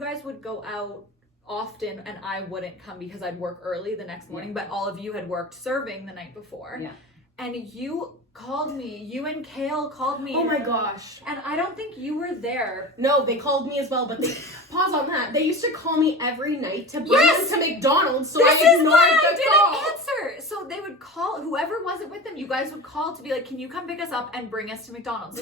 guys would go out often and I wouldn't come because I'd work early the next morning, but all of you had worked serving the night before. Yeah. And you called me. You and Kale called me. Oh my gosh. And I don't think you were there. No, they called me as well, but they pause on that. They used to call me every night to bring them to McDonald's, so I ignored the call. Answer. So they would call, whoever wasn't with them, you guys would call to be like, can you come pick us up and bring us to McDonald's?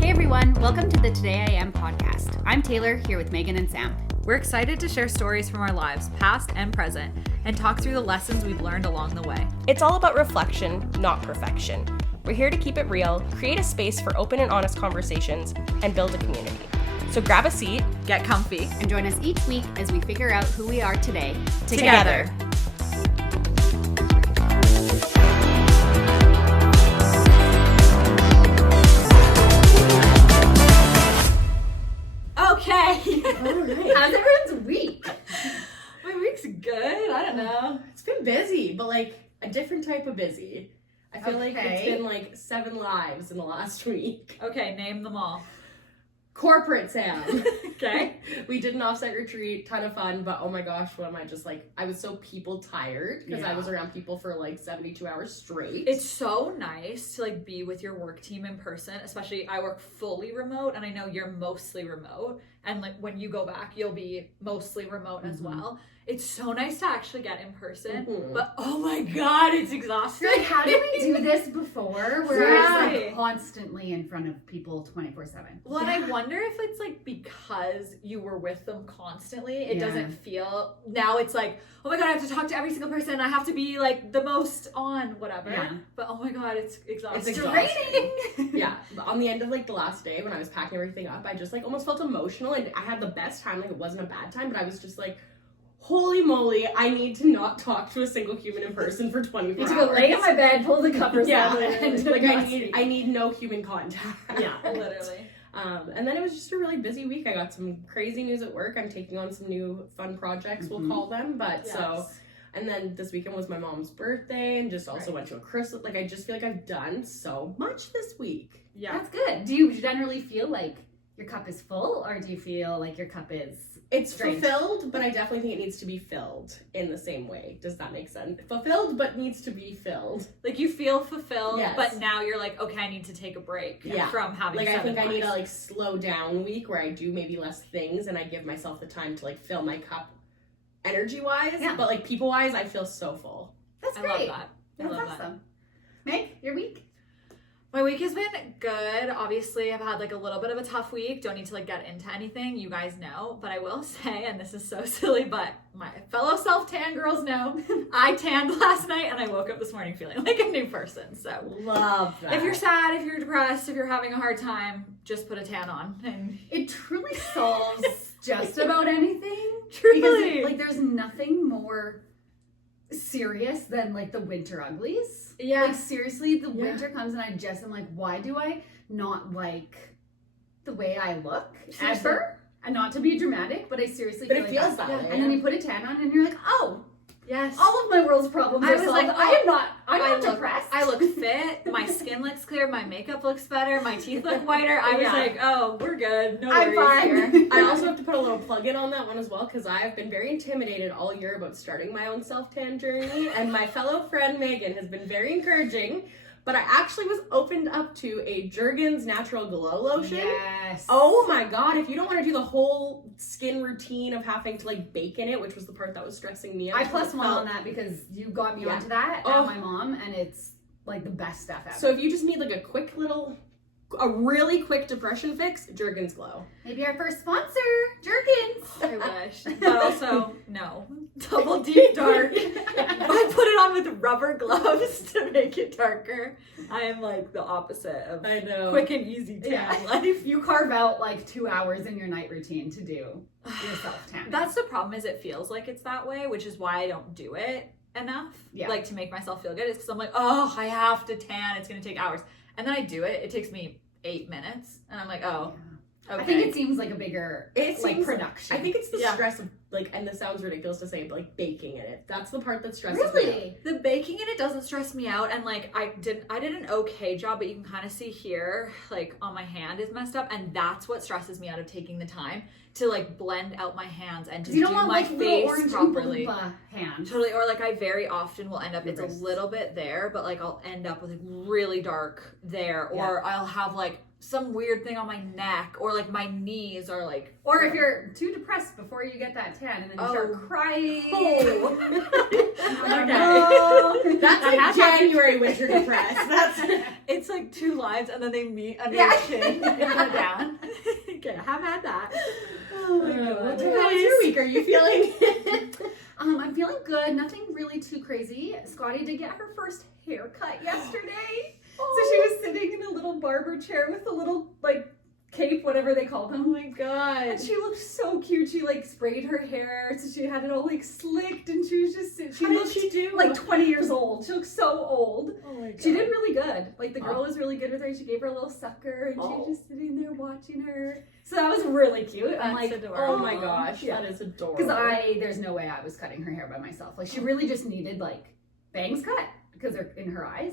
Hey everyone, welcome to the Today I Am podcast. I'm Taylor, here with Megan and Sam. We're excited to share stories from our lives, past and present, and talk through the lessons we've learned along the way. It's all about reflection, not perfection. We're here to keep it real, create a space for open and honest conversations, and build a community. So grab a seat, get comfy, and join us each week as we figure out who we are today together. Okay. All right. How's everyone's week? My week's good. I don't know. It's been busy, but like a different type of busy. I feel like it's been like 7 lives in the last week. Okay, name them all. Corporate Sam. Okay. We did an offsite retreat, ton of fun, but oh my gosh, what am I just like, I was so people tired because I was around people for like 72 hours straight. It's so nice to like be with your work team in person, especially I work fully remote and I know you're mostly remote, and like when you go back you'll be mostly remote as well. It's so nice to actually get in person, but oh my god, it's exhausting. Like, how did we do this before? We're like constantly in front of people 24/7. Well, and I wonder if it's like because you were with them constantly, it doesn't feel, now it's like, oh my god, I have to talk to every single person, I have to be like the most on whatever. Yeah. But oh my god, it's exhausting. It's exhausting. Yeah. But on the end of like the last day when I was packing everything up, I just like almost felt emotional, and I had the best time. Like it wasn't a bad time, but I was just like, holy moly, I need to not talk to a single human in person for 24 hours. I need to go lay in my bed, pull the covers up, and like I need no human contact. Yeah, literally. And then it was just a really busy week. I got some crazy news at work. I'm taking on some new fun projects, we'll call them. But and then this weekend was my mom's birthday, and just also went to a Christmas. Like I just feel like I've done so much this week. Yeah. That's good. Do you generally feel like your cup is full, or do you feel like your cup is... It's fulfilled, but I definitely think it needs to be filled in the same way. Does that make sense? Fulfilled, but needs to be filled. Like you feel fulfilled, but now you're like, okay, I need to take a break from having like 7 I think months. I need a like slow down week where I do maybe less things and I give myself the time to like fill my cup energy wise. Yeah. But like people wise, I feel so full. That's great. I love that. That's awesome. Meg, your week? My week has been good. Obviously, I've had like a little bit of a tough week. Don't need to like get into anything. You guys know. But I will say, and this is so silly, but my fellow self-tan girls know, I tanned last night and I woke up this morning feeling like a new person. So love that. If you're sad, if you're depressed, if you're having a hard time, just put a tan on. And it truly solves just about anything. Truly. Because like there's nothing more serious than like the winter uglies. Yeah. Like seriously, the winter comes and I just am like, why do I not like the way I look ever? And not to be dramatic, but I seriously feel it like feels that way. And then you put a tan on and you're like, oh, yes, all of my world's problems are solved. I'm not depressed. I look fit. My skin looks clear. My makeup looks better. My teeth look whiter. I was like, oh, we're good. No worries. I'm fine. Here. I also have to put a little plug in on that one as well, because I have been very intimidated all year about starting my own self-tan journey, and my fellow friend Megan has been very encouraging. But I actually was opened up to a Jergens Natural Glow Lotion. Yes. Oh my god, if you don't want to do the whole skin routine of having to like bake in it, which was the part that was stressing me out. I +1 on that because you got me onto that at my mom, and it's like the best stuff ever. So if you just need like a really quick depression fix, Jergens Glow. Maybe our first sponsor, Jergens. I wish. But also, no. Double deep dark. I put it on with rubber gloves to make it darker. I am like the opposite of quick and easy tan life. You carve out like 2 hours in your night routine to do your self-tan. That's the problem, is it feels like it's that way, which is why I don't do it enough. Like to make myself feel good. It's because I'm like, oh, I have to tan. It's going to take hours. And then I do it. It takes me 8 minutes. And I'm like, oh, I think it seems like a bigger production. I think it's the Yeah. stress of like, and this sounds ridiculous to say, but like baking in it. That's the part that stresses me out. Really? The baking in it doesn't stress me out, and like I did an okay job, but you can kind of see here, like on my hand is messed up, and that's what stresses me out of taking the time to like blend out my hands and to You don't do want my like little face orange properly. Oompa hand. Totally, or like I very often will end up, Your it's wrists. a little bit there, but like I'll end up with like really dark there, or I'll have like some weird thing on my neck, or like my knees are like, Or if you're too depressed before you get that tan and then you start crying. Okay. That's like January winter depressed. That's it's like two lines and then they meet under Yeah. your chin and go down. Okay, I have had that. oh my God. How was your week? Are you feeling? I'm feeling good. Nothing really too crazy. Scotty did get her first haircut yesterday. So she was sitting in a little barber chair with a little like cape, whatever they call Oh them. my god. And she looked so cute. She like sprayed her hair, so she had it all like slicked, and she was just How did looked she do? like 20 years old. She looked so old. Oh my God. She did really good. Like the girl was really good with her. She gave her a little sucker, and she Oh. was just sitting there watching her. So that was really cute. I'm That's like, Oh adorable. my gosh, Yeah. that is adorable. because there's no way I was cutting her hair by myself. Like she really just needed like bangs cut because they're in her eyes.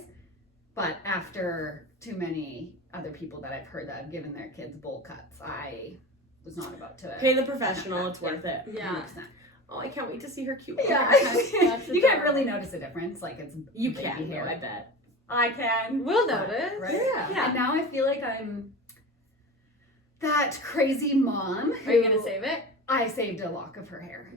But after too many other people that I've heard that have given their kids bowl cuts, I was not about to pay the professional. It's worth it. Yeah. 100%. Oh, I can't wait to see her cute. Yeah, That's you can't adorable. really notice a difference. Like it's You baby can, hair. though, I bet. I can. We'll notice. Right? Yeah. And now I feel like I'm that crazy mom. Are you who- gonna save it? I saved a lock of her hair.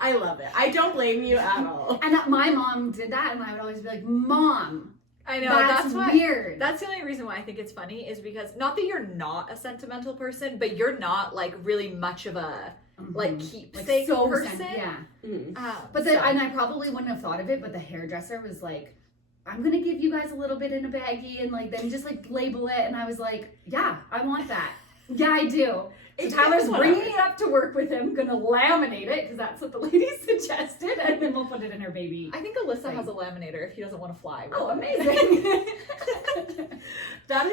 I love it. I don't blame you at all. And my mom did that, and I would always be like, "Mom, I know, that's why weird." that's the only reason why I think it's funny is because not that you're not a sentimental person, but you're not like really much of a like Mhm. keepsake so person. yeah. Mm. But then, and I probably wouldn't have thought of it, but the hairdresser was like, "I'm gonna give you guys a little bit in a baggie and like then just like label it." And I was like, "Yeah, I want that. Yeah, I do." So It's Tyler's whatever. bringing it up to work with him, gonna laminate it because that's what the lady suggested, and then we'll put it in her baby. I think Alyssa has a laminator if he doesn't want to fly. Oh, amazing! That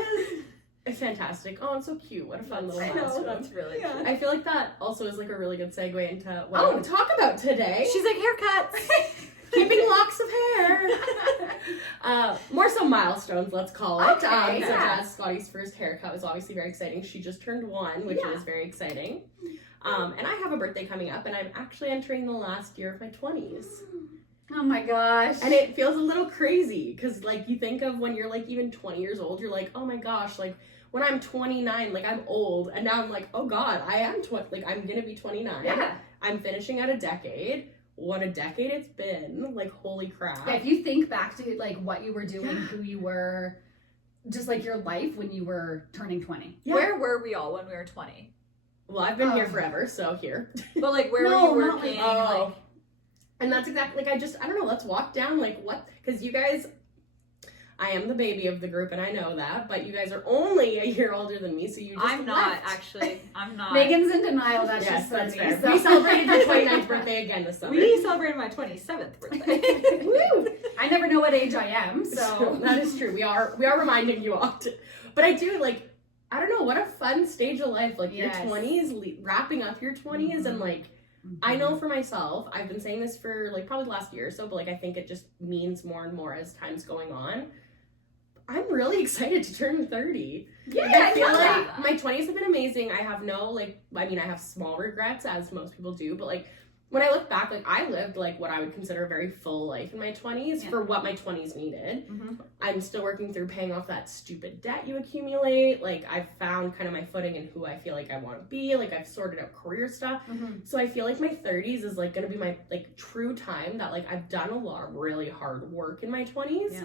is fantastic. Oh, it's so cute. What a fun little I know, milestone. That's really Yeah. cute. I feel like that also is like a really good segue into what I want to talk about today. She's like haircuts. Keeping locks of hair. More so milestones, let's call it. Okay, Such yeah. as Scotty's first haircut was obviously very exciting. She just turned 1, which Yeah. is very exciting. And I have a birthday coming up, and I'm actually entering the last year of my 20s. Oh my gosh! And it feels a little crazy because, like, you think of when you're like even 20 years old, you're like, oh my gosh, like when I'm 29, like I'm old, and now I'm like, oh god, I am like I'm gonna be 29. yeah. I'm finishing out a decade. What a decade it's been! Like, holy crap! Yeah, if you think back to like what you were doing, Yeah. who you were, just like your life when you were turning 20. Yeah. Where were we all when we were 20? Well, I've been here Oh. forever, so here. But like, where No, were you not working? like- Oh. And that's exactly like I don't know. Let's walk down like what because you guys. I am the baby of the group, and I know that. But you guys are only a year older than me, so you just I'm not left. actually. I'm not. Megan's in denial. That's Yes, just that's 30, fair. so- We celebrated your 29th birthday again this summer. We celebrated my 27th birthday. Woo! I never know what age I am, So so that is true. We are reminding you often. But I do like I don't know what a fun stage of life like Yes. your 20s wrapping up your 20s and like I know for myself I've been saying this for like probably the last year or so, but like I think it just means more and more as time's going on. I'm really excited to turn 30. Yeah, Like, I feel love like that. my 20s have been amazing. I have no like I mean I have small regrets as most people do, but like when I look back, like I lived like what I would consider a very full life in my 20s Yeah. for what my 20s needed. Mhm. I'm still working through paying off that stupid debt you accumulate. Like I've found kind of my footing in who I feel like I want to be. Like I've sorted out career stuff. Mhm. So I feel like my 30s is like going to be my like true time that like I've done a lot of really hard work in my 20s. Yeah.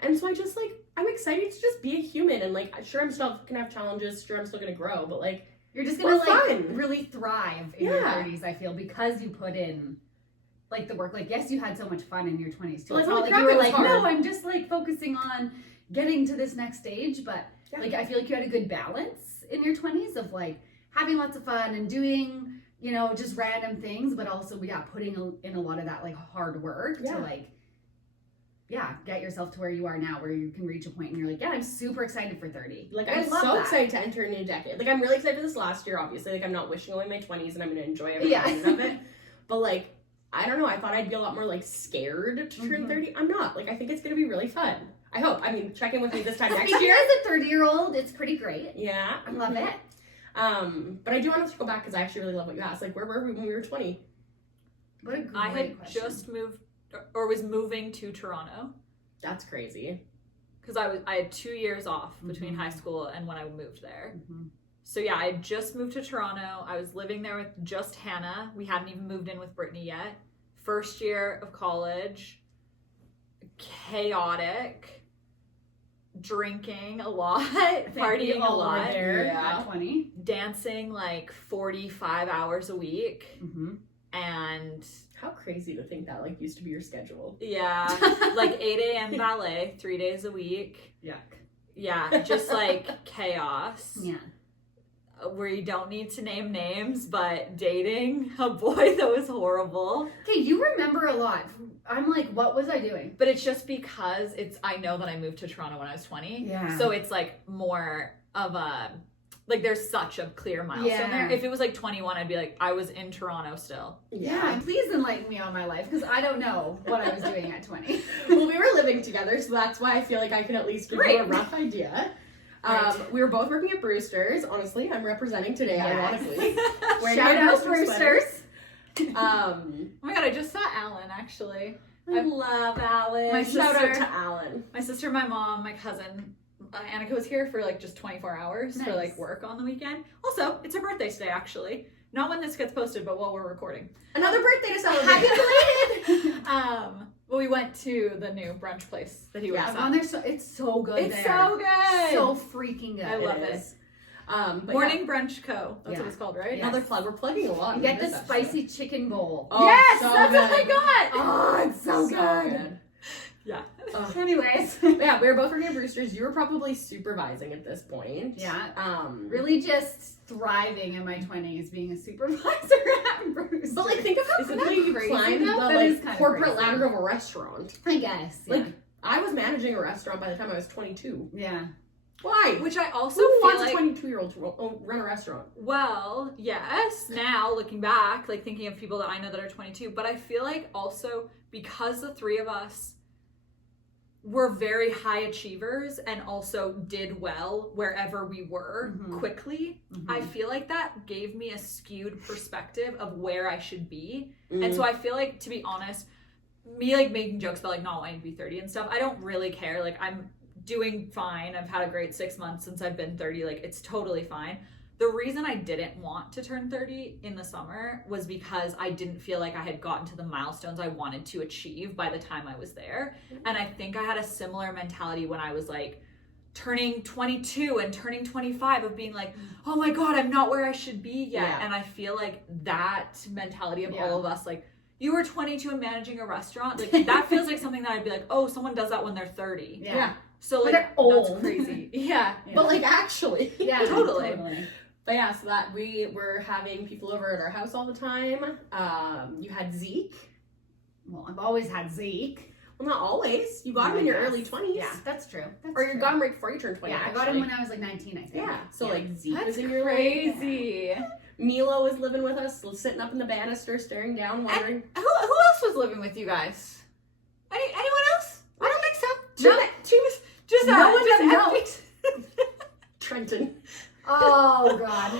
And so I just like I'm excited to just be a human and like sure I'm still gonna have challenges, sure I'm still gonna grow, but like You're just gonna We're like fun. really thrive in your Yeah. 30s. I feel because you put in like the work. Like yes, you had so much fun in your 20s too. Like, It's not holy like crap, you were it was like, hard. no, I'm just like focusing on getting to this next stage. But Yeah. like I feel like you had a good balance in your 20s of like having lots of fun and doing, you know, just random things, but also putting in a lot of that like hard work Yeah. to like get yourself to where you are now, where you can reach a point and you're like, yeah, I'm super excited for 30. Like, I I'm love so that. excited to enter a new decade. Like, I'm really excited for this last year, obviously. Like, I'm not wishing away my 20s and I'm going to enjoy every minute of it. But, like, I don't know. I thought I'd be a lot more, like, scared to turn 30. I'm not. Like, I think it's going to be really fun. I hope. I mean, check in with me this time next year. As a 30-year-old, it's pretty great. Yeah. I love it. But I do want to go back because I actually really love what you asked. Like, where were we when we were 20? What a great I had question. just moved or was moving to Toronto That's crazy. because I had 2 years off between high school and when I moved there. Mm-hmm. So yeah, I had just moved to Toronto. I was living there with just Hannah. We hadn't even moved in with Brittany yet. First year of college, chaotic, drinking a lot, partying a lot, there at 20. dancing like 45 hours a week, Mm-hmm. and How crazy to think that, like, used to be your schedule. yeah, like 8 a.m. ballet 3 days a week. Yuck. Yeah, just like chaos. Yeah. Where you don't need to name names, but dating a boy that was horrible. Okay, you remember a lot. I'm like, what was I doing? But it's just because I know that I moved to Toronto when I was 20. Yeah. So it's like more of a, like there's such a clear milestone there. If it was like 21, I'd be like, I was in Toronto still. Yeah, please enlighten me on my life because I don't know what I was doing at 20. Well, we were living together, so that's why I feel like I can at least give you a rough idea. We were both working at Brewster's. Honestly, I'm representing today, ironically. Wearing Shout my out Brewster's Brewster's. Oh my god, I just saw Alan actually. I love Alan. My Shout sister- out to Alan. My sister, my mom, my cousin, Annika was here for like just 24 hours for like work on the weekend. Also, it's her birthday today actually. Not when this gets posted, but while we're recording. Another birthday to celebrate. Happy belated! Well, we went to the new brunch place that he works I've at. gone there, so it's so good It's there. so good! So freaking good. I love it. is. But Morning Brunch Co. That's Yeah. what it's called, right? Yeah. another plug. We're plugging a lot. You get in the this spicy chicken bowl. Oh, Yes, so that's what I good. got! Oh, it's so good. Yeah. Anyways. But yeah, we were both working at Brewster's. You were probably supervising at this point. Yeah. Really just thriving in my 20s being a supervisor at Bruce. But like, think of how Isn't quickly that you crazy, climbed though? the That is like kinda corporate crazy. ladder of a restaurant. I guess. Yeah. Like, I was managing a restaurant by the time I was 22. Yeah. Why? Which I also Who feel wants like, a 22-year-old to run a restaurant? well, yes, now looking back, like thinking of people that I know that are 22, but I feel like also because the three of us were very high achievers and also did well wherever we were quickly, I feel like that gave me a skewed perspective of where I should be. And so I feel like, to be honest, me like making jokes about like not wanting to be 30 and stuff, I don't really care. Like, I'm doing fine. I've had a great 6 months since I've been 30. Like, it's totally fine. The reason I didn't want to turn 30 in the summer was because I didn't feel like I had gotten to the milestones I wanted to achieve by the time I was there. And I think I had a similar mentality when I was like turning 22 and turning 25 of being like, oh my God, I'm not where I should be yet. Yeah. And I feel like that mentality of all of us, like, you were 22 and managing a restaurant, like that feels like something that I'd be like, oh, someone does that when they're 30. Yeah. So But like, they're old. that's crazy. Yeah. But like, actually. Yeah. Totally. But yeah, so that we were having people over at our house all the time. You had Zeke. Well, I've always had Zeke. Well, not always. You got him in your Yes. early 20s. Yeah, that's true. That's Or you true. got him right before you turned 20. Yeah, I got him when I was like 19, I think. Yeah. So Yeah. like Zeke That's was in your life. crazy. Milo was living with us, sitting up in the banister, staring down, wondering. Who else was living with you guys? Anyone else? I don't think so. No. Just No one just I know. empty. Trenton. Oh, God.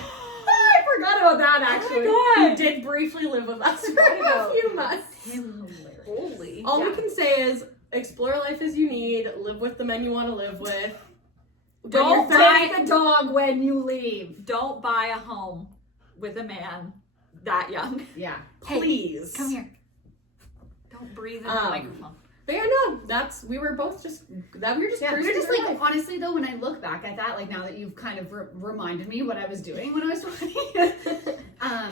I forgot about that actually. Oh my God. He did briefly live with us for Forgot a about few months. Holy. All we can say is explore life as you need, live with the men you want to live with. Don't When you're Take the dog when you leave. Don't buy a home with a man that young. Yeah. please. Come here. Don't breathe in the microphone. But yeah, no, we were both just, we were just Yeah, cruising we're just through like, life. honestly though, when I look back at that, like now that you've kind of reminded me what I was doing when I was 20.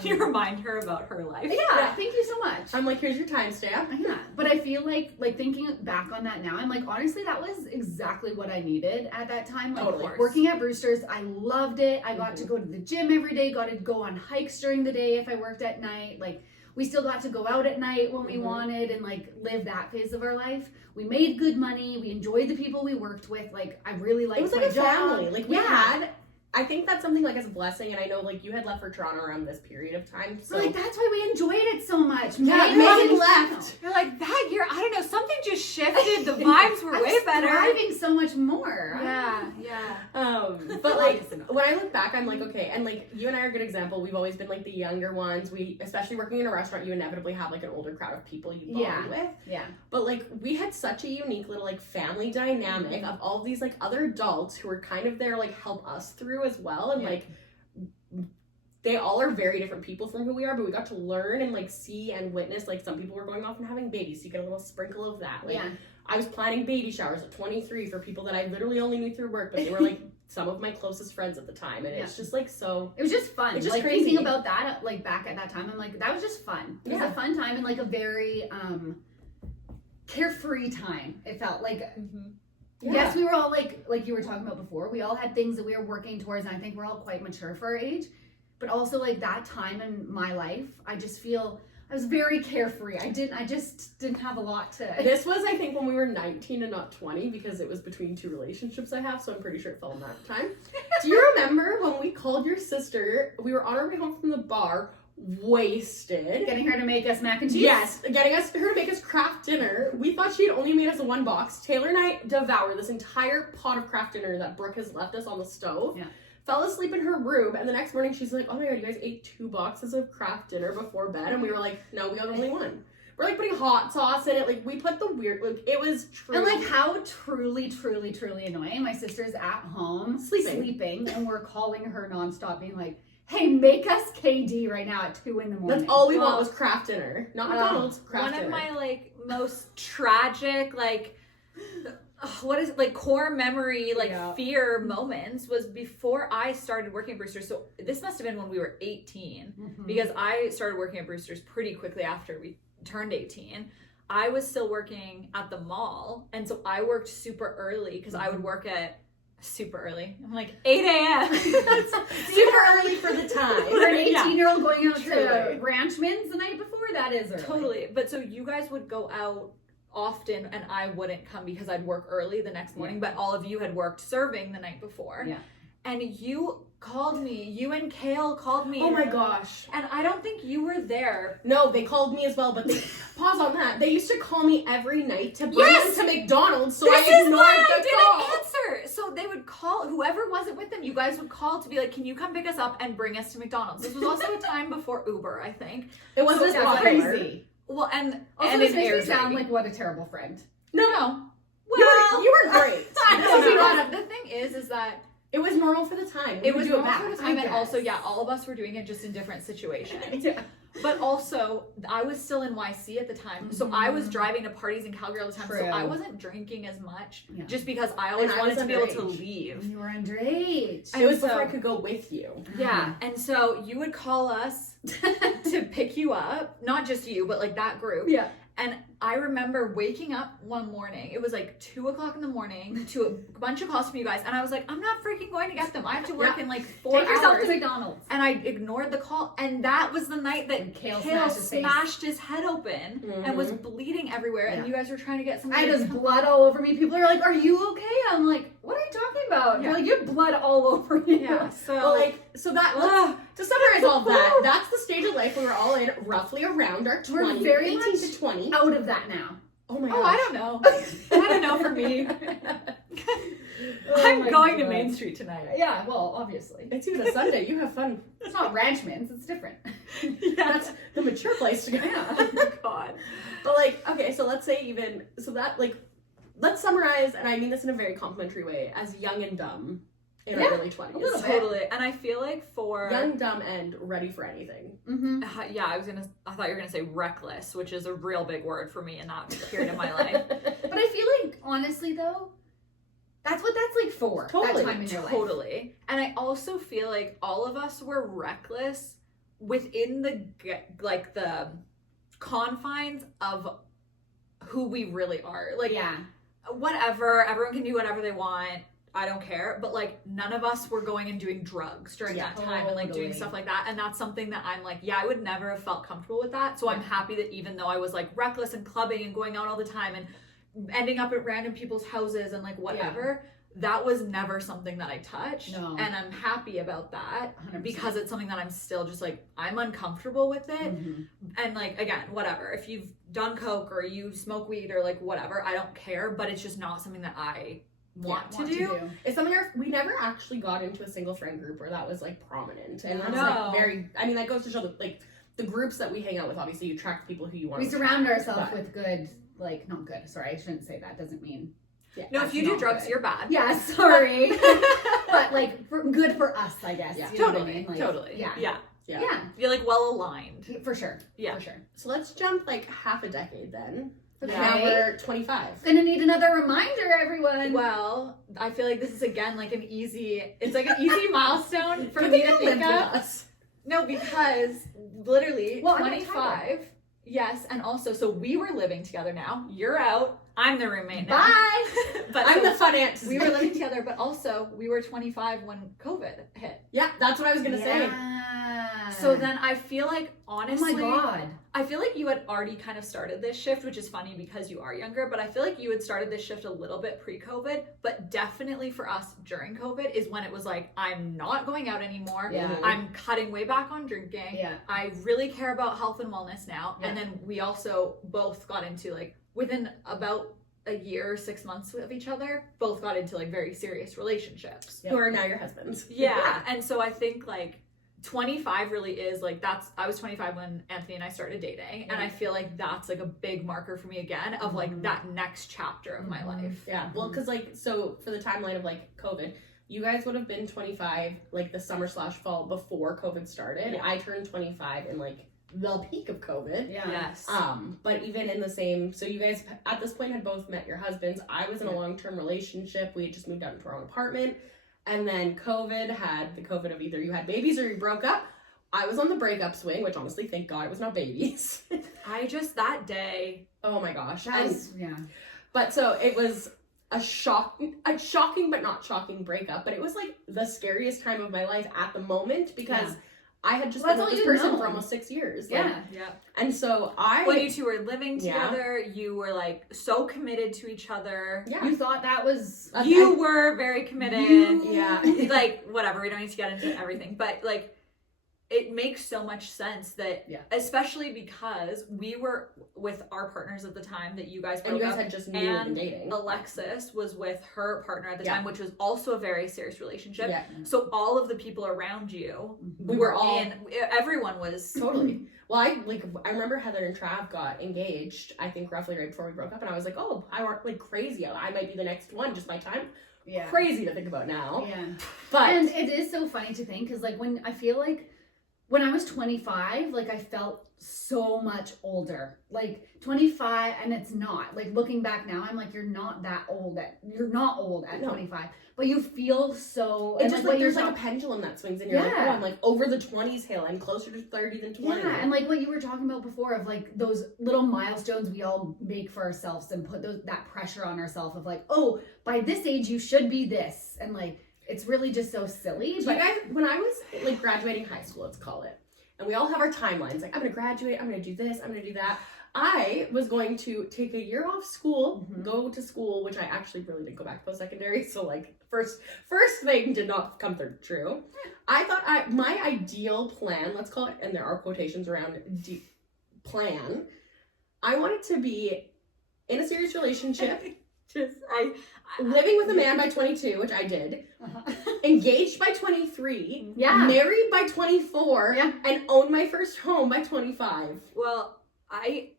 You remind her about her life. Yeah, thank you so much. I'm like, here's your timestamp. Yeah, but I feel like thinking back on that now, I'm like, honestly, that was exactly what I needed at that time. Like Totally. working at Brewster's, I loved it. I got to go to the gym every day, got to go on hikes during the day if I worked at night. Like we still got to go out at night when we wanted and like live that phase of our life. We made good money. We enjoyed the people we worked with. Like I really liked It was like my a job. family. Like we had, I think that's something like as a blessing, and I know like you had left for Toronto around this period of time. So We're like, that's why we enjoyed it so much. Yeah, Megan left. You're like, that year, I don't know, something just shifted. The vibes were I way was better. thriving so much more. Yeah. But like when I look back, I'm like, okay, and like you and I are a good example. We've always been like the younger ones. We, especially working in a restaurant, you inevitably have like an older crowd of people you bond with. Yeah. But like we had such a unique little like family dynamic of all these like other adults who were kind of there like help us through as well, and like they all are very different people from who we are, but we got to learn and like see and witness like some people were going off and having babies, so you get a little sprinkle of that. Like I was planning baby showers at 23 for people that I literally only knew through work, but they were like some of my closest friends at the time, and it's just like so. It was just fun. It's just like crazy. thinking about that, like back at that time, I'm like, that was just fun. It was a fun time and like a very carefree time. It felt like. Yes, we were all like you were talking about before. We all had things that we were working towards, and I think we're all quite mature for our age. But also like that time in my life, I just feel I was very carefree. I just didn't have a lot to. This was, I think, when we were 19 and not 20, because it was between two relationships I have, so I'm pretty sure it fell in that time. Do you remember when we called your sister? We were on our way home from the bar, wasted. Getting her to make us mac and cheese? Yes, getting her to make us Kraft dinner. We thought she had only made us a one box. Taylor and I devoured this entire pot of Kraft dinner that Brooke has left us on the stove. Yeah. Fell asleep in her room, and the next morning she's like, oh my god, you guys ate 2 boxes of Kraft dinner before bed? And we were like, no, we got only one. We're like putting hot sauce in it. Like we put the weird, like it was true. And like how truly annoying. My sister's at home sleeping, and we're calling her nonstop, being like, hey, make us KD right now at 2 a.m. That's all we want was Kraft dinner. Not McDonald's, Kraft dinner. One of my like most tragic like what is it, like core memory fear moments was before I started working at Brewster's. So this must have been when we were 18 because I started working at Brewster's pretty quickly after we turned 18. I was still working at the mall, and so I worked super early because I would work at super early. I'm like 8 a.m. That's super early for the time. For an 18-year-old going out to Ranchman's the night before, that is early. Totally. But so you guys would go out often and I wouldn't come because I'd work early the next morning, but all of you had worked serving the night before. Yeah. And you called me. You and Kale called me. Oh my gosh. And I don't think you were there. No, they called me as well, but they pause on that. They used to call me every night to bring them to McDonald's, so I ignored the call. Didn't answer. So they would call, whoever wasn't with them, you guys would call to be like, can you come pick us up and bring us to McDonald's? This was also a time before Uber, I think. It wasn't That's popular. crazy. Well, and Also, and this it makes me airs sound rating. like what a terrible friend. No. Well, you were great. The thing is that it was normal for the time. It was do it normal back. for the time, and also, all of us were doing it just in different situations. But also, I was still in YC at the time, so I was driving to parties in Calgary all the time, so I wasn't drinking as much, just because I always wanted to be able to leave. You were underage. It was before I could go with you. Yeah, and so you would call us to pick you up, not just you, but like that group. Yeah. And I remember waking up one morning, it was like 2 o'clock in the morning, to a bunch of calls from you guys, and I was like, I'm not freaking going to get them. I have to work in like 4 hours. Take yourself to McDonald's. And I ignored the call, and that was the night that Kale smashed his head open and was bleeding everywhere, and you guys were trying to get something. I had his blood all over me. People are like, are you okay? I'm like, what are you talking about? They're like, you have blood all over you. Yeah, so Well, to summarize all of that, that's the stage of life we were all in, roughly around our 20, We're very 18 much to 20. out of that now. Oh my gosh. I don't know. I don't know for me. I'm going to Main Street tonight. Yeah, well, obviously. It's even a Sunday. You have fun. It's not Ranchman's. It's different. That's the mature place to go. Oh God. But like, okay, so let's say let's summarize, and I mean this in a very complimentary way, as young and dumb in our early 20s. Totally. And I feel like for young, dumb, and ready for anything. Mm-hmm. I thought you were gonna say reckless, which is a real big word for me in that period of my life. But I feel like, honestly, though, that's what that's like for. Totally. That time in your life. Totally. And I also feel like all of us were reckless within the confines of who we really are. Like, yeah. whatever, everyone can do whatever they want. I don't care. But like none of us were going and doing drugs during that time and like doing stuff like that. And that's something that I'm like, yeah, I would never have felt comfortable with that. So I'm happy that even though I was like reckless and clubbing and going out all the time and ending up at random people's houses and like whatever, that was never something that I touched. No. And I'm happy about that 100%. because it's something that I'm still just like, I'm uncomfortable with it. And like, again, whatever, if you've done coke or you smoke weed or like whatever, I don't care, but it's just not something that I want to do. It's something we never actually got into a single friend group where that was like prominent, and that's No. like very, I mean, that goes to show that like the groups that we hang out with, obviously you attract people who you want We to surround attract, ourselves but- with good, like, not good, sorry, I shouldn't say that, doesn't mean. Yeah, No, if that's you do not drugs, good. you're bad. Yeah, sorry. But like, good for us, I guess. Yeah. You know what I Totally, mean? Like, totally. Yeah. Yeah. Yeah. You're like well aligned. For sure. Yeah. For sure. So let's jump like half a decade then. Okay. Now we're 25. Gonna need another reminder, everyone. Well, I feel like this is again like it's like an easy milestone for Good me thing to you think lived with of. us. No, literally Well, I'm a 25. Yes, and also, so we were living together now. You're out. I'm the roommate now. Bye. But I'm so the fun aunt. we were living together, but also we were 25 when COVID hit. Yeah, that's what I was gonna say. So then I feel like, honestly, Oh my god. I feel like you had already kind of started this shift, which is funny because you are younger, but I feel like you had started this shift a little bit pre-COVID, but definitely for us during COVID is when it was like, I'm not going out anymore. Yeah. I'm cutting way back on drinking. Yeah. I really care about health and wellness now. Yeah. And then we also both got into like, within about a year, 6 months of each other, both got into like very serious relationships. Who are now your husbands. Yeah. And so I think like 25 really is like, I was 25 when Anthony and I started dating. And I feel like that's like a big marker for me again of like that next chapter of my life. Yeah, well, because like, so for the timeline of like COVID, you guys would have been 25 like the summer/fall before COVID started. Yeah. I turned 25 in like the peak of COVID. Yeah. Yes. But even in the same, so you guys at this point had both met your husbands. I was in a long-term relationship. We had just moved out into our own apartment. And then COVID had the COVID of either you had babies or you broke up. I was on the breakup swing, which honestly, thank God it was not babies. I just, that day, Oh my gosh. That was, yeah. But so it was a shocking but not shocking breakup. But it was like the scariest time of my life at the moment because I had just Well, been that's with all this you person know. for almost 6 years. Yeah. yeah. And so When you two were living Yeah. together, you were like so committed to each other. Yeah. You thought that was You were very committed. Yeah. Like, whatever, we don't need to get into everything. But like, it makes so much sense that, especially because we were with our partners at the time that you guys broke and you guys up, had just newly been and dating. Alexis was with her partner at the Yeah. time, which was also a very serious relationship. Yeah. So all of the people around you We were all- everyone was Totally. Well, I remember Heather and Trav got engaged, I think roughly right before we broke up, and I was like, oh, I work like crazy. I might be the next one, just my time. Yeah. Crazy to think about now. Yeah. But And it is so funny to think because, like, when I feel like when I was 25, like, I felt so much older. Like, 25, and it's not. Like, looking back now, I'm like, you're not old at No. 25. But you feel so. it's and, just what like you're there's like a talk- pendulum that swings and you're like, oh, Yeah. I'm like over the 20s hill. I'm closer to 30 than 20. Yeah, and like what you were talking about before of like those little milestones we all make for ourselves and put that pressure on ourselves of like, oh, by this age you should be this, and like it's really just so silly. So But you guys, when I was like graduating high school, let's call it, and we all have our timelines. Like, I'm gonna graduate, I'm gonna do this, I'm gonna do that. I was going to take a year off school, Mhm. go to school, which I actually really didn't go back post-secondary. So like first thing did not come true. I thought my ideal plan, let's call it, and there are quotations around plan. I wanted to be in a serious relationship, living with a man by 22, which I did, engaged by 23, yeah, married by 24, Yeah. and own my first home by 25. Well,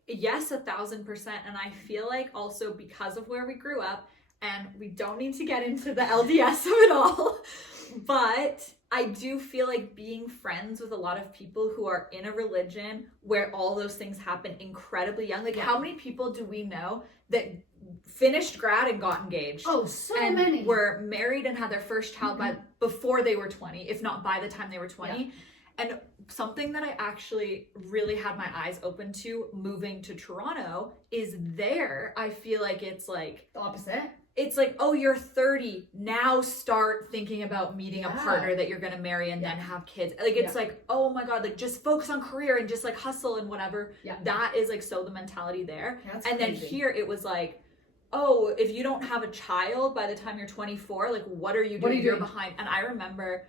yes, 1,000%. And I feel like also because of where we grew up, and we don't need to get into the LDS of it all, but I do feel like being friends with a lot of people who are in a religion where all those things happen incredibly young. Like, how many people do we know that finished grad and got engaged? oh, so and many were married and had their first child before they were 20, if not by the time they were 20. And something that I actually really had my eyes open to moving to Toronto is there. I feel like it's like the opposite. it's like, oh, you're 30. Now start thinking about meeting a Yeah. partner that you're going to marry and then have kids. Like, it's like, oh my God, like just focus on career and just like hustle and whatever. Yeah. That is like so the mentality there. That's and then crazy. here it was like, oh, if you don't have a child by the time you're 24, like what are you doing? You're behind. And I remember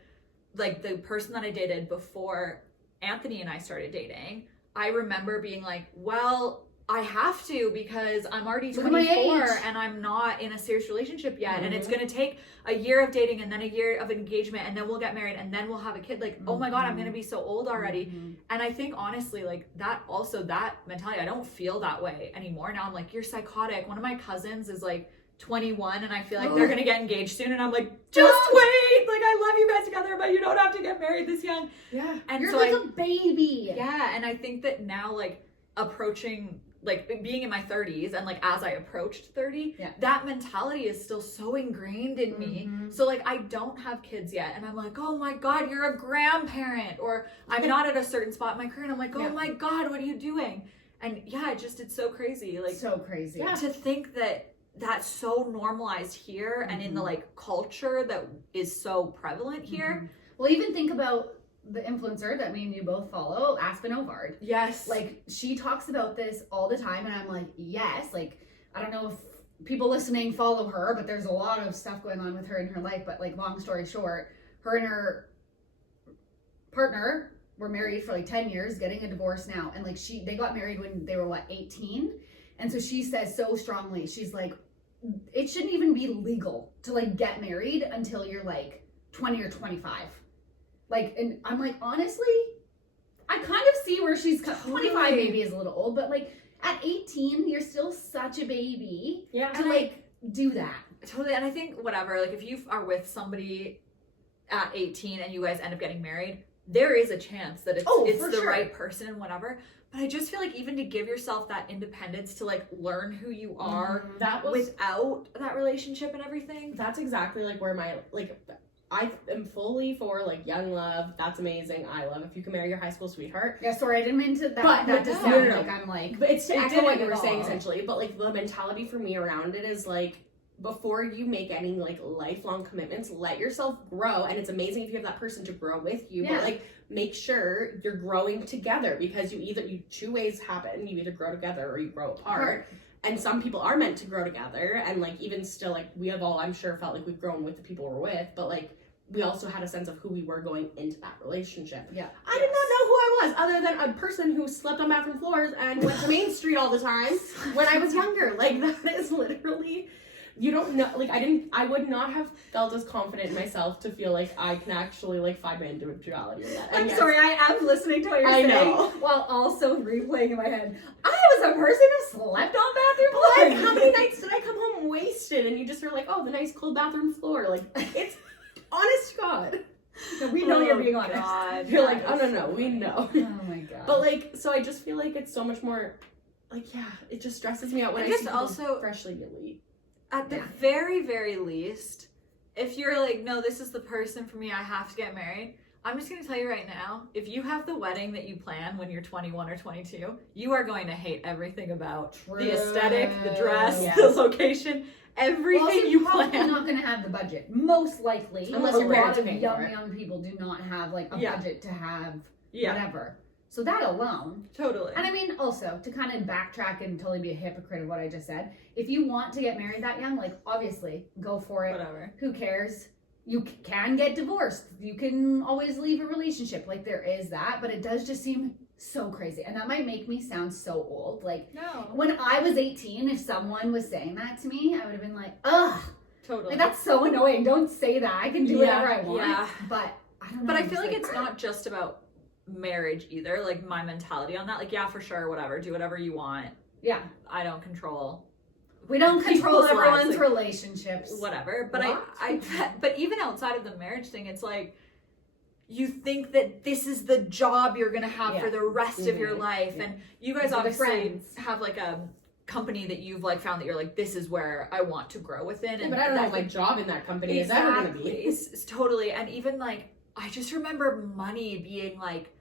like the person that I dated before Anthony and I started dating, I remember being like, well, I have to because I'm already 24 and I'm not in a serious relationship yet. And it's going to take a year of dating and then a year of engagement and then we'll get married and then we'll have a kid. Like, oh my God, I'm going to be so old already. And I think honestly, like that mentality, I don't feel that way anymore. Now I'm like, you're psychotic. One of my cousins is like 21 and I feel like they're going to get engaged soon. And I'm like, just wait. Like, I love you guys together, but you don't have to get married this young. Yeah. And you're so like a baby. Yeah. And I think that now like approaching, like being in my 30s and like as I approached 30, that mentality is still so ingrained in me. So like I don't have kids yet and I'm like, oh my God, you're a grandparent, or I'm not at a certain spot in my career and I'm like, oh my God, what are you doing? And it's so crazy. Like so crazy. To think that that's so normalized here and in the like culture that is so prevalent here. Well, even think about the influencer that me and you both follow, Aspen Ovard. Yes. Like, she talks about this all the time, and I'm like, yes. Like, I don't know if people listening follow her, but there's a lot of stuff going on with her in her life. But, like, long story short, her and her partner were married for, like, 10 years, getting a divorce now. And, like, they got married when they were, 18? And so she says so strongly, she's like, it shouldn't even be legal to, like, get married until you're, like, 20 or 25. Like, and I'm like, honestly, I kind of see where she's 25 maybe is a little old, but like at 18, you're still such a baby to like do that. Totally. And I think whatever, like if you are with somebody at 18 and you guys end up getting married, there is a chance that it's the right person and whatever. But I just feel like even to give yourself that independence to like learn who you are without that relationship and everything. That's exactly like where my I am fully for like young love. That's amazing. I love if you can marry your high school sweetheart. Yeah, sorry, I didn't mean to that to sound like I'm like. But it's to echo what you were saying essentially. But like the mentality for me around it is like, before you make any like lifelong commitments, let yourself grow. And it's amazing if you have that person to grow with you. But like make sure you're growing together, because two ways happen. You either grow together or you grow apart. And some people are meant to grow together, and like even still, like we have all, I'm sure, felt like we've grown with the people we're with, but like we also had a sense of who we were going into that relationship. Yeah. I did not know who I was, other than a person who slept on bathroom floors and went to Main Street all the time when I was younger. Like that is literally, you don't know, like I would not have felt as confident in myself to feel like I can actually like find my individuality in that. I'm sorry, I am listening to what you're saying while also replaying in my head, I was a person who slept on bathroom floors. Like, how many nights did I come home wasted and you just were like, oh, the nice cold bathroom floor? Like, it's honest to God. No, we know you're being honest. God. You're like, oh no, we know. Oh my God. But like, so I just feel like it's so much more, like, it just stresses me out when I see people also freshly elite. At the very, very least, if you're like, no, this is the person for me, I have to get married, I'm just going to tell you right now, if you have the wedding that you plan when you're 21 or 22, you are going to hate everything about the aesthetic, the dress, the location, everything you plan. You're probably not going to have the budget, most likely. Unless a your lot parents of pay young people do not have like a budget to have whatever. So that alone. Totally. And I mean, also, to kind of backtrack and totally be a hypocrite of what I just said, if you want to get married that young, like, obviously, go for it. Whatever. Who cares? You can get divorced. You can always leave a relationship. Like, there is that, but it does just seem so crazy. And that might make me sound so old. Like, no. When I was 18, if someone was saying that to me, I would have been like, ugh. Totally. Like, that's so annoying. Don't say that. I can do whatever I want. Yeah. But I don't know. But I feel like it's not just about marriage either. Like, my mentality on that, like, yeah, for sure, whatever, do whatever you want. Yeah. I don't control. We don't control people's everyone's lives, like, relationships. Whatever. But but even outside of the marriage thing, it's like, you think that this is the job you're gonna have for the rest of your life, and you guys obviously have like a company that you've like found that you're like, this is where I want to grow within. And but I don't know what my job in that company is ever gonna be. It's totally. And even like, I just remember money being like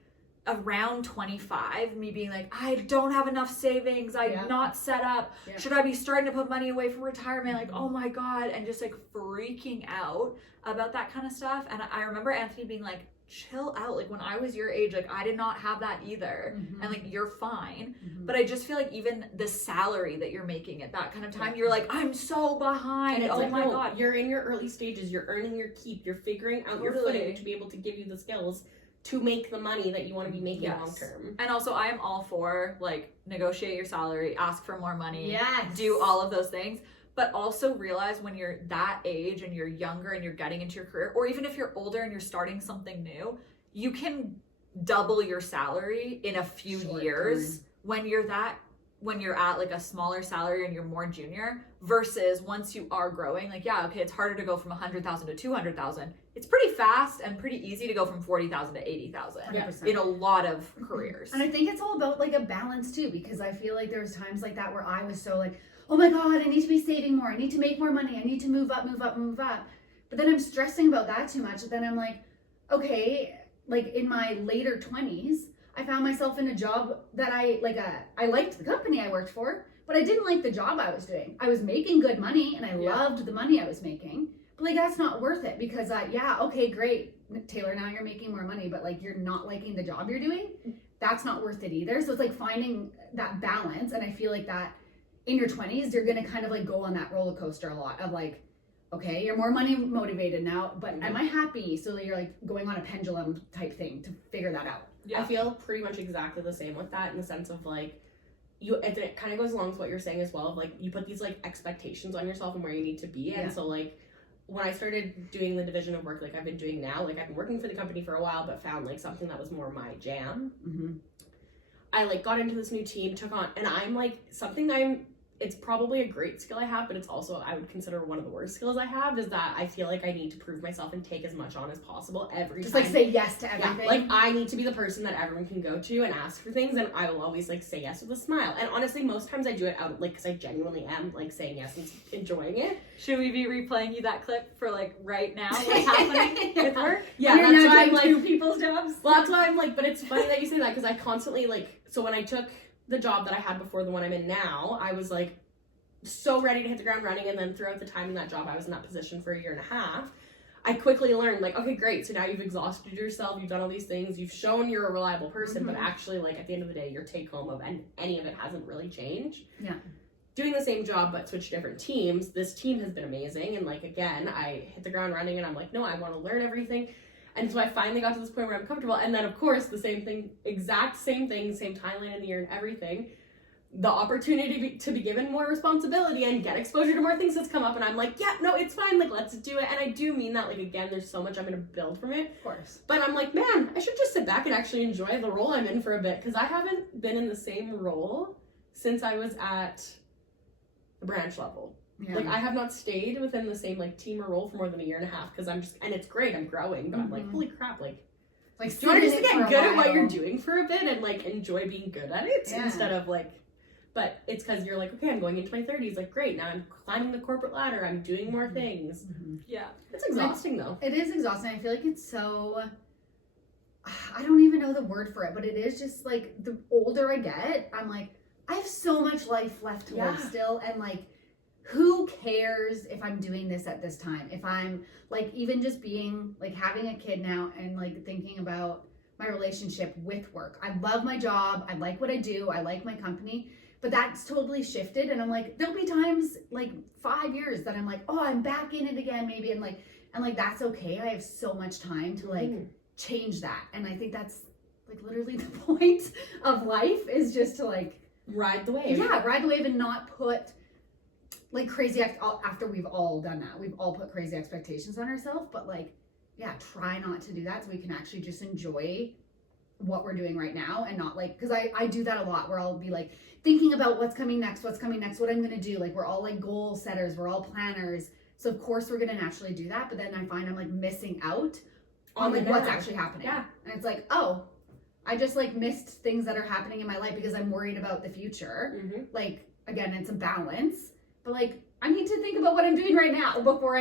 around 25, me being like, I don't have enough savings, I'm not set up, should I be starting to put money away for retirement, like, oh my god, and just like freaking out about that kind of stuff. And I remember Anthony being like, chill out, like when I was your age, like I did not have that either, and like you're fine. But I just feel like even the salary that you're making at that kind of time, you're like, I'm so behind, and it's oh like, my no, god, you're in your early stages, you're earning your keep, you're figuring out your footing to be able to give you the skills to make the money that you want to be making long term. And also I am all for like negotiate your salary, ask for more money, do all of those things, but also realize when you're that age and you're younger and you're getting into your career, or even if you're older and you're starting something new, you can double your salary in a few years when you're at like a smaller salary and you're more junior, versus once you are growing, like, yeah, okay, it's harder to go from 100,000 to 200,000. It's pretty fast and pretty easy to go from 40,000 to 80,000 in a lot of careers. And I think it's all about like a balance too, because I feel like there was times like that where I was so like, oh my god, I need to be saving more, I need to make more money, I need to move up. But then I'm stressing about that too much. Then I'm like, okay, like in my later 20s, I found myself in a job that I liked the company I worked for, but I didn't like the job I was doing. I was making good money and I loved the money I was making, but like that's not worth it, because okay, great, Taylor, now you're making more money, but like you're not liking the job you're doing. That's not worth it either. So it's like finding that balance. And I feel like that in your 20s, you're gonna kind of like go on that roller coaster a lot of like, okay, you're more money motivated now, but am I happy? So you're like going on a pendulum type thing to figure that out. I feel pretty much exactly the same with that, in the sense of like, it kind of goes along with what you're saying as well, of like you put these like expectations on yourself and where you need to be. And so like when I started doing the division of work like I've been doing now, like I've been working for the company for a while, but found like something that was more my jam. I like got into this new team, took on, and I'm like, it's probably a great skill I have, but it's also, I would consider one of the worst skills I have, is that I feel like I need to prove myself and take as much on as possible every time. Just like say yes to everything. Yeah, like I need to be the person that everyone can go to and ask for things, and I will always like say yes with a smile. And honestly, most times I do it out like because I genuinely am like saying yes and enjoying it. Should we be replaying you that clip for like right now? What's happening with work? Yeah, you're that's now why doing I'm like 2 people's jobs. Well, that's why I'm like, but it's funny that you say that, because I constantly like, so when I took the job that I had before the one I'm in now, I was like so ready to hit the ground running, and then throughout the time in that job I was in that position for 1.5 years, I quickly learned like, okay, great, so now you've exhausted yourself, you've done all these things, you've shown you're a reliable person, but actually like at the end of the day your take home of and any of it hasn't really changed. Doing the same job but switch different teams, this team has been amazing, and like again I hit the ground running and I'm like, no, I want to learn everything. And so I finally got to this point where I'm comfortable, and then of course the same thing, exact same thing, same timeline in the year and everything, the opportunity to be given more responsibility and get exposure to more things has come up, and I'm like, yeah, no, it's fine, like let's do it. And I do mean that, like again, there's so much I'm gonna build from it, Of course. but I'm like, man, I should just sit back and actually enjoy the role I'm in for a bit, because I haven't been in the same role since I was at the branch level. Like I have not stayed within the same like team or role for more than 1.5 years, because I'm just, and it's great, I'm growing, but I'm like, holy crap, like do you want to just get good at what you're doing for a bit and like enjoy being good at it instead of like, but it's because you're like, okay, I'm going into my 30s, like great, now I'm climbing the corporate ladder, I'm doing more things. Yeah, it's exhausting though. It is exhausting. I feel like it's so, I don't even know the word for it, but it is just like the older I get, I'm like, I have so much life left to live still, and like who cares if I'm doing this at this time? If I'm like, even just being like having a kid now and like thinking about my relationship with work. I love my job. I like what I do. I like my company, but that's totally shifted. And I'm like, there'll be times like 5 years that I'm like, oh, I'm back in it again, maybe. And like, that's okay. I have so much time to like change that. And I think that's like literally the point of life, is just to like ride the wave. Yeah. Ride the wave and not put like crazy, after we've all done that, we've all put crazy expectations on ourselves, but like, yeah, try not to do that, so we can actually just enjoy what we're doing right now, and not like, because I do that a lot, where I'll be like thinking about what's coming next, what I'm gonna do. Like we're all like goal setters, we're all planners, so of course we're gonna naturally do that, but then I find I'm like missing out on like what's actually happening. And it's like, oh, I just like missed things that are happening in my life because I'm worried about the future. Like again, it's a balance. But like, I need to think about what I'm doing right now before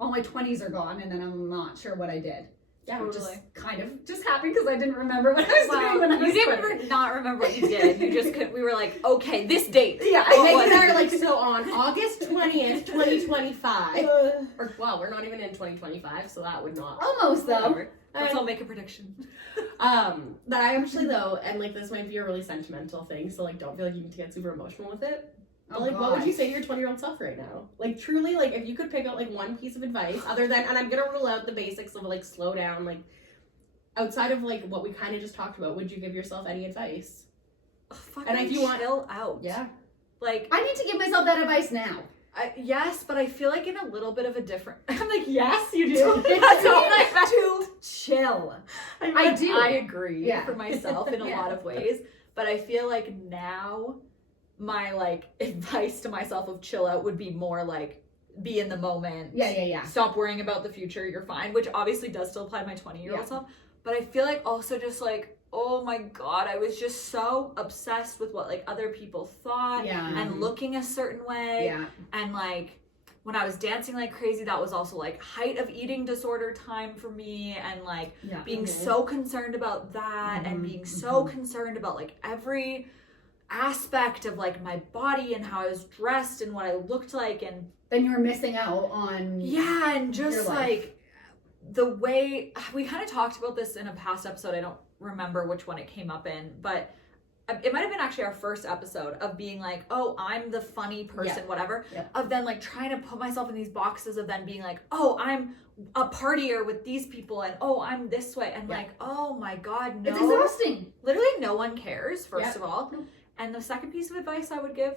all my 20s are gone and then I'm not sure what I did. Yeah, I'm Totally. just kind of just happy because I didn't remember what I was doing when I was You didn't 20. not remember what you did. You just could. We were like, okay, this date. Yeah, And I Megan and I are like, so on August 20th, 2025. Or, well, we're not even in 2025, so that would not. almost though. Whatever. Let's And- all make a prediction. That I actually though, and like this might be a really sentimental thing, so like don't feel like you need to get super emotional with it. But like, what would you say to your 20-year-old self right now? Like, truly, like, if you could pick out like one piece of advice, other than, and I'm gonna rule out the basics of like slow down, like, outside of like what we kind of just talked about, would you give yourself any advice? And if you want, chill out. Yeah. Like, I need to give myself that advice now. yes, but I feel like in a little bit of a different. I'm like, yes, you do. That's all I meant. To chill. I do. I agree Yeah. for myself in a Yeah. lot of ways, but I feel like now my like advice to myself of chill out would be more like be in the moment. Yeah. Stop worrying about the future. You're fine, which obviously does still apply to my 20-year-old self. But I feel like also just like, oh my God, I was just so obsessed with what like other people thought Yeah. and looking a certain way. Yeah. And like when I was dancing like crazy, that was also like height of eating disorder time for me, and like Yeah. being so concerned about that and being so concerned about like every aspect of like my body and how I was dressed and what I looked like, and Then you're missing out on and your just life. like the way we kind of talked about this in a past episode. I don't remember which one it came up in, but it might have been actually our first episode of being like, oh, I'm the funny person, whatever, of then like trying to put myself in these boxes of then being like, oh, I'm a partier with these people, and oh, I'm this way, and like, oh my God, no. It's exhausting. Literally no one cares, first Yeah. of all. No. And the second piece of advice I would give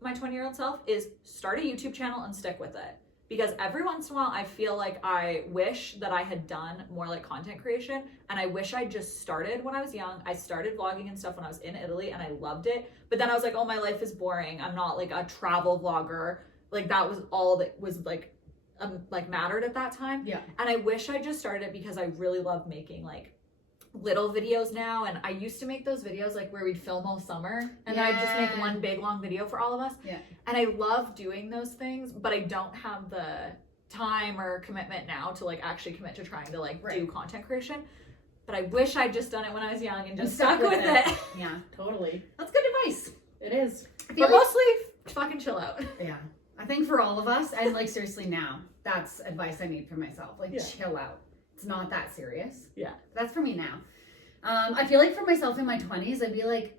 my 20-year-old self is start a YouTube channel and stick with it. Because every once in a while I feel like I wish that I had done more like content creation, and I wish I just started when I was young. I started vlogging and stuff when I was in Italy and I loved it. But then I was like, oh, my life is boring. I'm not like a travel vlogger. Like that was all that was like mattered at that time. Yeah. And I wish I just started it because I really love making like little videos now. And I used to make those videos like where we'd film all summer and then I'd just make one big long video for all of us. Yeah. And I love doing those things, but I don't have the time or commitment now to like actually commit to trying to like do content creation. But I wish I'd just done it when I was young and just stuck with it. Yeah. Totally. That's good advice. It is. I feel But mostly fucking chill out. Yeah. I think for all of us, and like seriously now, that's advice I need for myself. Like chill out. It's not that serious. Yeah. That's for me now. I feel like for myself in my 20s, I'd be like,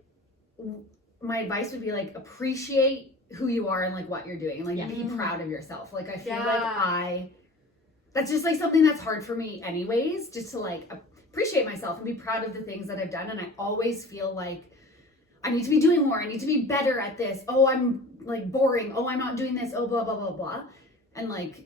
my advice would be like, appreciate who you are and like what you're doing, and like be proud of yourself. Like I feel like that's just like something that's hard for me anyways, just to like appreciate myself and be proud of the things that I've done. And I always feel like I need to be doing more. I need to be better at this. Oh, I'm like boring. Oh, I'm not doing this. Oh, blah, blah, blah, blah. And like,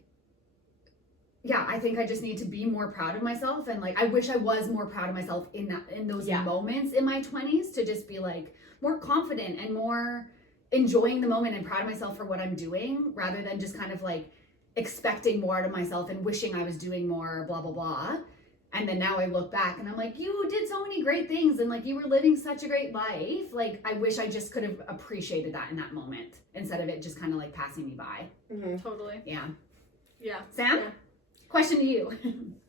yeah, I think I just need to be more proud of myself. And like, I wish I was more proud of myself in those moments in my 20s, to just be like more confident and more enjoying the moment and proud of myself for what I'm doing, rather than just kind of like expecting more out of myself and wishing I was doing more, blah, blah, blah. And then now I look back and I'm like, you did so many great things and like you were living such a great life. Like I wish I just could have appreciated that in that moment instead of it just kind of like passing me by. Totally. Yeah. Yeah. Sam? Yeah. Question to you.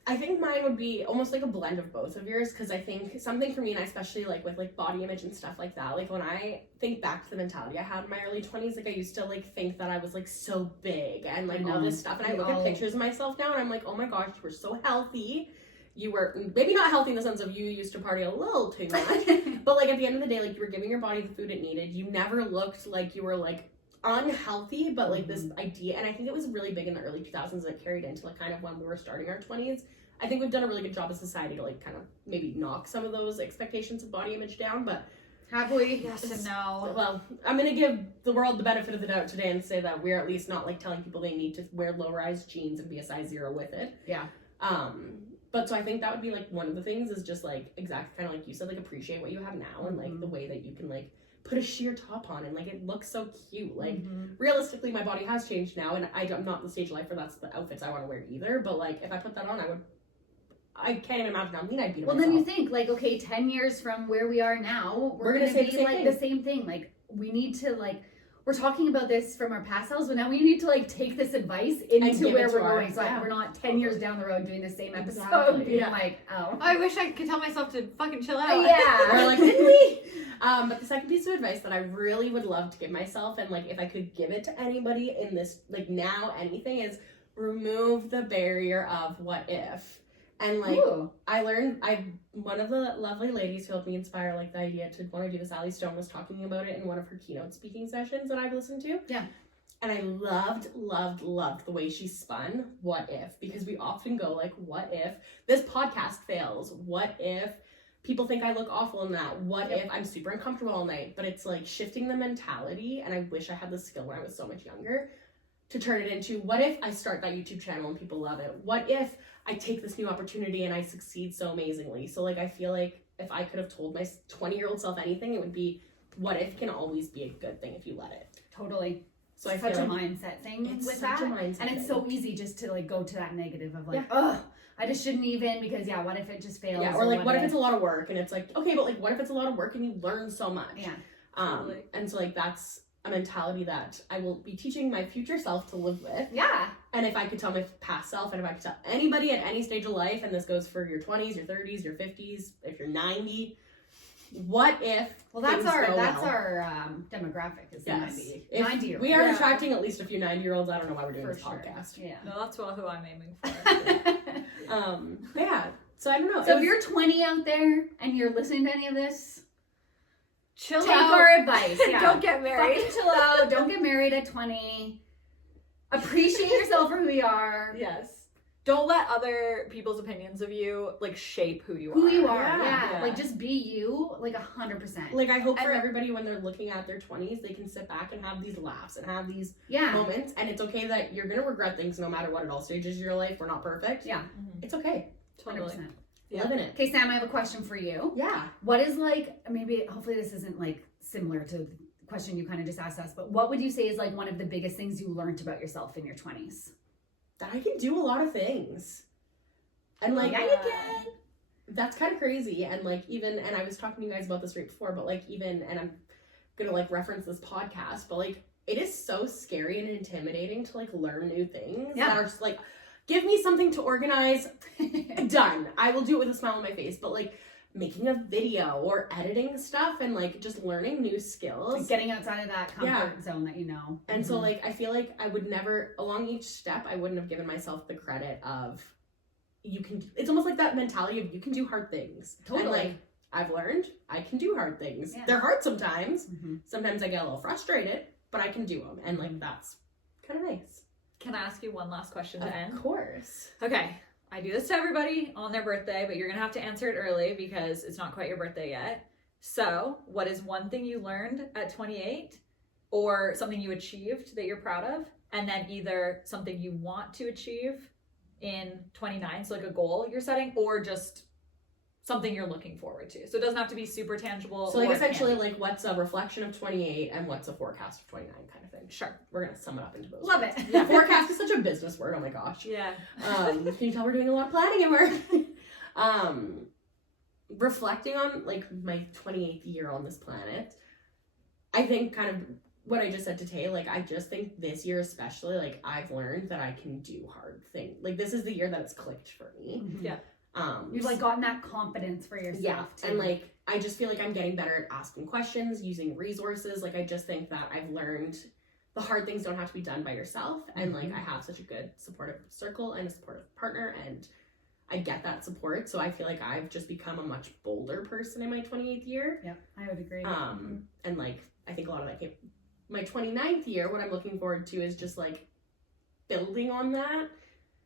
I think mine would be almost like a blend of both of yours, because I think something for me, and especially like with like body image and stuff like that, like when I think back to the mentality I had in my early 20s, like I used to like think that I was like so big and like all this stuff, and I look at pictures of myself now and I'm like, oh my gosh, you were so healthy. You were maybe not healthy in the sense of you used to party a little too much, but like at the end of the day, like you were giving your body the food it needed. You never looked like you were like unhealthy, but like this idea, and I think it was really big in the early 2000s that carried into like kind of when we were starting our 20s. I think we've done a really good job as society to like kind of maybe knock some of those expectations of body image down, but Have we? Yes and no. well, I'm gonna give the world the benefit of the doubt today and say that we're at least not like telling people they need to wear low-rise jeans and be a size 0 with it. Yeah. But so I think that would be like one of the things is just like exactly kind of like you said, like appreciate what you have now and like the way that you can like put a sheer top on and like it looks so cute. Like realistically, my body has changed now, and I'm not in the stage of life where that's the outfits I want to wear either. But like if I put that on, I can't even imagine how mean I'd be to myself. Then you think like, okay, 10 years from where we are now, we're gonna say be the same like thing. the same thing. Like we need to like, we're talking about this from our past selves, but now we need to like take this advice into where we're going. So like, we're not 10 years down the road doing the same episode, being like, oh. I wish I could tell myself to fucking chill out. Yeah. We're like, didn't we? But the second piece of advice that I really would love to give myself, and like if I could give it to anybody in this, like now anything, is remove the barrier of what if. And like, Ooh. one of the lovely ladies who helped me inspire like the idea to want to do this, Sally Stone, was talking about it in one of her keynote speaking sessions that I've listened to. Yeah. And I loved the way she spun what if, because we often go like, what if this podcast fails? What if people think I look awful in that? What if I'm super uncomfortable all night? But it's like shifting the mentality, and I wish I had the skill when I was so much younger to turn it into, what if I start that YouTube channel and people love it? What if I take this new opportunity and I succeed so amazingly? So like, I feel like if I could have told my 20-year-old self anything, it would be, what if can always be a good thing if you let it. Totally. So I such feel a like mindset thing it's with such that. a mindset And it's thing. so easy just to like go to that negative of like, Yeah. oh, I just shouldn't even, because what if it just fails? Yeah, or like, what if it's a lot of work? And it's like, okay, but like, what if it's a lot of work and you learn so much? Yeah. Totally. And so like, that's a mentality that I will be teaching my future self to live with. Yeah. And if I could tell my past self, and if I could tell anybody at any stage of life, and this goes for your 20s, your 30s, your 50s, if you're 90, what if? Well, that's things our go demographic is Yes. 90. If 90-year-olds. we are Yeah. attracting at least a few 90-year-olds. I don't know why we're doing For this sure. podcast. Yeah. No, that's well who I'm aiming for. But yeah. So I don't know. So if you're 20 out there and you're listening to any of this, Chill take out. our advice. Yeah. Don't get married. Fucking chill out. Don't get married at 20. Appreciate yourself for who you are. Yes. Don't let other people's opinions of you like shape who you are. Who you are. Yeah. Yeah. Like just be you, like 100%. like, I hope for And- everybody when they're looking at their 20s, they can sit back and have these laughs and have these yeah. moments. And it's okay that you're going to regret things no matter what at all stages of your life. We're not perfect. Yeah. Mhm. It's okay. Totally. 100%. Yeah. Live in it. Okay, Sam, I have a question for you. Yeah. What is like, maybe, hopefully this isn't like similar to the question you kind of just asked us, but what would you say is like one of the biggest things you learned about yourself in your 20s? That I can do a lot of things. And like, Yeah, you can. that's kind of crazy. And like, even, and I was talking to you guys about this right before, but like, even, and I'm gonna like reference this podcast, but like, it is so scary and intimidating to like learn new things Yeah. that are just like, give me something to organize, done. I will do it with a smile on my face. But like, making a video or editing stuff and like just learning new skills. Like getting outside of that comfort zone that you know. And so like, I feel like I would never, along each step, I wouldn't have given myself the credit of, you can, it's almost like that mentality of you can do hard things. Totally. And like, I've learned I can do hard things. Yeah. They're hard sometimes. Mhm. Sometimes I get a little frustrated, but I can do them. And like, that's kind of nice. Can I ask you one last question to end? Of course. Okay. I do this to everybody on their birthday, but you're going to have to answer it early because it's not quite your birthday yet. So, what is one thing you learned at 28 or something you achieved that you're proud of? And then either something you want to achieve in 29, so like a goal you're setting, or just something you're looking forward to. So it doesn't have to be super tangible. So like or essentially tangible. like what's a reflection of 28 and what's a forecast of 29 kind of thing. Sure. We're going to sum it up into those. Love words. it. Yeah, forecast is such a business word. Oh my gosh. Yeah. Can you tell we're doing a lot of planning at work? Reflecting on like my 28th year on this planet, I think kind of what I just said to Tay, like I just think this year especially, like I've learned that I can do hard things. Like this is the year that it's clicked for me. Mhm. Yeah. You've like gotten that confidence for yourself. Yeah, too. and like I just feel like I'm getting better at asking questions, using resources. Like I just think that I've learned the hard things don't have to be done by yourself, and like I have such a good supportive circle and a supportive partner, and I get that support. So I feel like I've just become a much bolder person in my 28th year. Yeah, I would agree. And like I think a lot of that came my 29th year. What I'm looking forward to is just like building on that,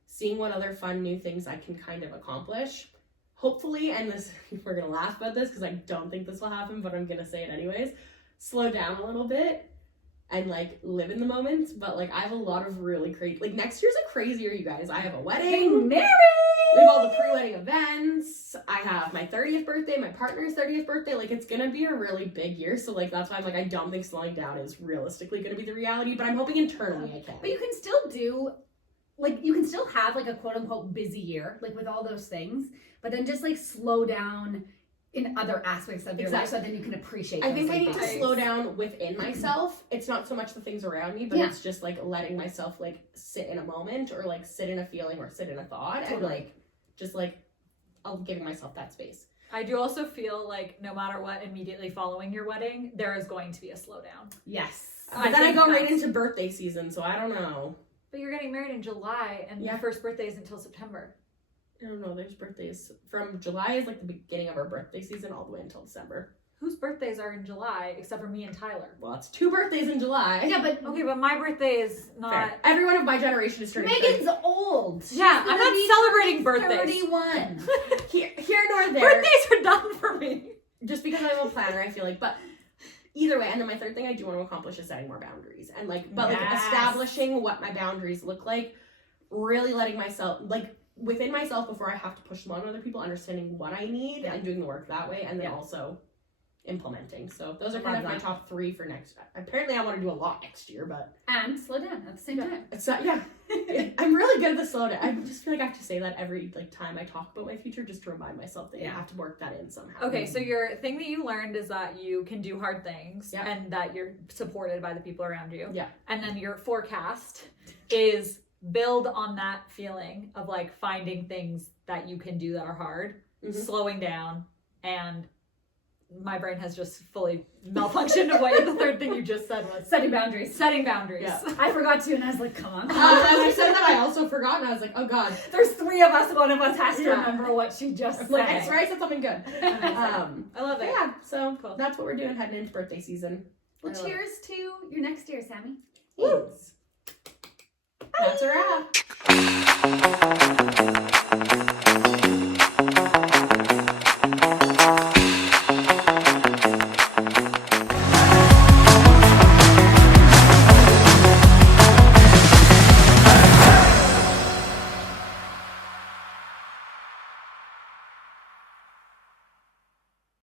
seeing what other fun new things I can kind of accomplish. Hopefully, and this we're gonna laugh about this because I don't think this will happen, but I'm gonna say it anyways. Slow down a little bit and like live in the moment. But like I have a lot of really crazy. Like next year's a crazy year, you guys. I have a wedding. Getting married! We have all the pre-wedding events. I have my 30th birthday, my partner's 30th birthday. Like it's gonna be a really big year. So like that's why I'm like I don't think slowing down is realistically gonna be the reality. But I'm hoping internally I can. But you can still do, like, you can still have like a quote unquote busy year, like with all those things, but then just like slow down in other aspects of your life, so then you can appreciate. I think those, I like, need to things. slow down within myself. It's not so much the things around me, but Yeah. it's just like letting myself like sit in a moment or like sit in a feeling or sit in a thought and Totally. like just like I'll giving myself that space. I do also feel like no matter what, immediately following your wedding, there is going to be a slowdown. Yes. But then I think go right that's- into birthday season, so I don't know. But you're getting married in July, and Yeah. the first birthday is until September. I don't know. There's birthdays from July is like the beginning of our birthday season all the way until December. Whose birthdays are in July, except for me and Tyler? Well, it's 2 birthdays in July. Yeah, but Okay, but my birthday is not. Fair. Everyone of my generation is turning Megan's old. She's Yeah, I'm gonna not be celebrating birthdays. 31. 30. Here nor there. Birthdays are done for me. Just because I'm a planner, I feel like, but either way. And then my third thing I do want to accomplish is setting more boundaries and like, but like Yes. establishing what my boundaries look like, really letting myself like within myself before I have to push them on other people, understanding what I need and doing the work that way, and then Yeah. also implementing. So those are kind Love of my that. top 3 for next. Apparently, I want to do a lot next year, but And slow down at the same time. it's not. Yeah, I'm really good at the slow down. I just feel like I have to say that every like time I talk about my future, just to remind myself that I have to work that in somehow. Okay, so your thing that you learned is that you can do hard things Yeah. and that you're supported by the people around you. Yeah. And then your forecast is build on that feeling of like finding things that you can do that are hard, Mhm. slowing down, and my brain has just fully malfunctioned of what the third thing you just said was. Setting boundaries. Setting boundaries. Yeah. I forgot to, and I was like, come on. As you said that, I also forgot, and I was like, oh god. There's 3 of us. One of us has to Yeah. remember what she just said. Like, I swear I said something good. I love it. Yeah, so Cool. that's what we're doing heading into birthday season. Well, cheers to your next year, Sammy. Woo. That's a wrap.